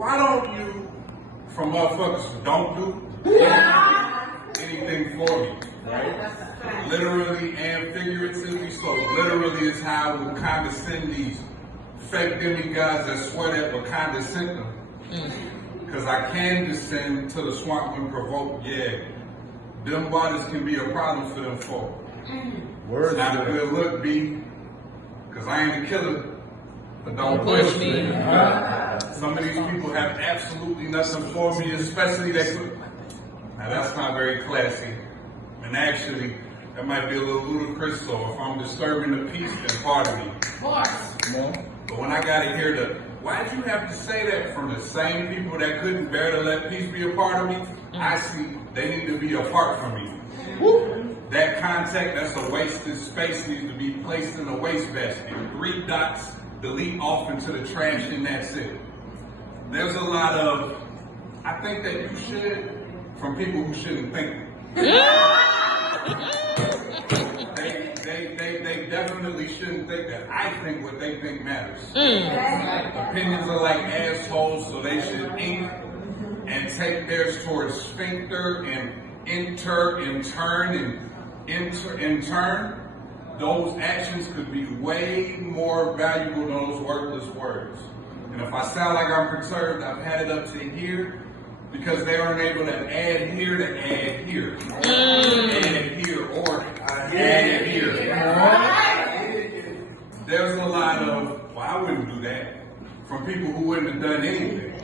why don't you, from motherfuckers who don't do anything for me, right? Literally and figuratively. So literally is how I would condescend these fake demigods that swear that would condescend them. Because I can descend to the swamp when provoked, yeah. Them bodies can be a problem for them folk. It's not a good look, B. Because I ain't a killer. But don't push me. Some of these people have absolutely nothing for me, especially that. Now that's not very classy. And actually, that might be a little ludicrous. So if I'm disturbing the peace, then pardon me. Of course. But when I gotta hear why'd you have to say that from the same people that couldn't bear to let peace be a part of me? I see they need to be apart from me. That contact, that's a wasted space, needs to be placed in a wastebasket. 3 dots, delete off into the trash, and that's it. There's a lot of, I think that you should, from people who shouldn't think. They definitely shouldn't think that. I think what they think matters. Opinions are like assholes, so they should ink and take theirs towards sphincter and in turn. Those actions could be way more valuable than those worthless words. And if I sound like I'm perturbed, I've had it up to here because they aren't able to add here to add here. Add here or add here. There's a lot of, well, I wouldn't do that, from people who wouldn't have done anything.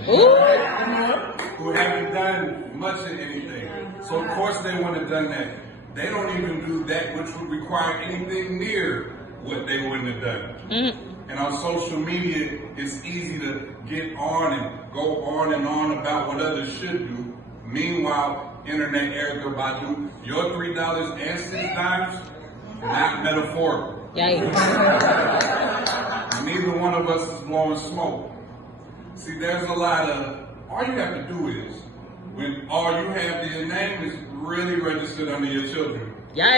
Who haven't done much of anything. So of course they wouldn't have done that. They don't even do that which would require anything near what they wouldn't have done. And on social media, it's easy to get on and go on and on about what others should do. Meanwhile, Internet Erica Badu, your $3 and 6 dimes, not metaphorical. Neither one of us is blowing smoke. See, there's a lot of, all you have to do is, when all you have to your name is really registered under your children. Nah,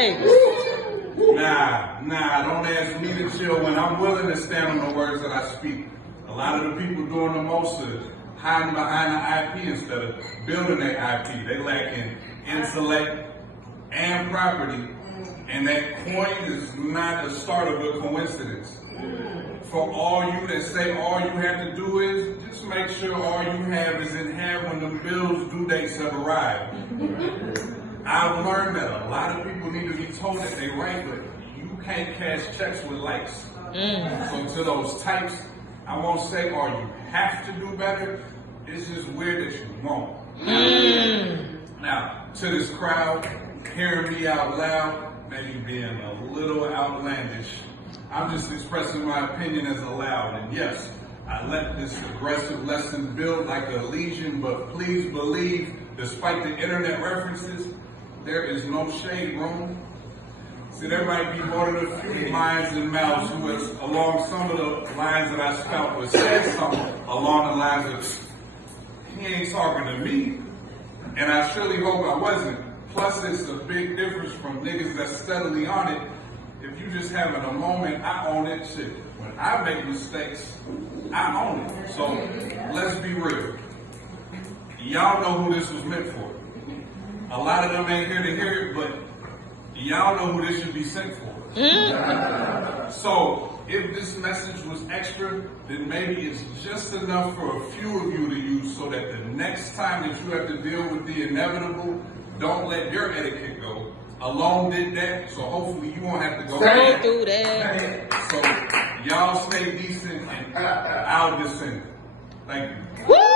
don't ask me to chill when I'm willing to stand on the words that I speak. A lot of the people doing the most is hiding behind the IP instead of building their IP. They lack in intellect and property, and that coin is not the start of a coincidence. For all you that say all you have to do is, just make sure all you have is in hand when the bills due dates have arrived. I've learned that a lot of people need to be told that they right, but you can't cash checks with likes. So to those types, I won't say or you have to do better. It's just weird that you won't. Now, to this crowd, hearing me out loud, maybe being a little outlandish, I'm just expressing my opinion as allowed. And yes, I let this aggressive lesson build like a legion, but please believe, despite the internet references, there is no shade room. See, there might be more than a few minds and mouths who has, along some of the lines that I spout, but said something along the lines of, he ain't talking to me. And I surely hope I wasn't. Plus, it's a big difference from niggas that's steadily on it. If you just having a moment, I own it. Shit. When I make mistakes, I own it. So let's be real. Y'all know who this was meant for. A lot of them ain't here to hear it, but y'all know who this should be sent for. So if this message was extra, then maybe it's just enough for a few of you to use so that the next time that you have to deal with the inevitable, don't let your etiquette go. Alone did that, so hopefully you won't have to go through that. So y'all stay decent and I'll descend. Thank you. Woo!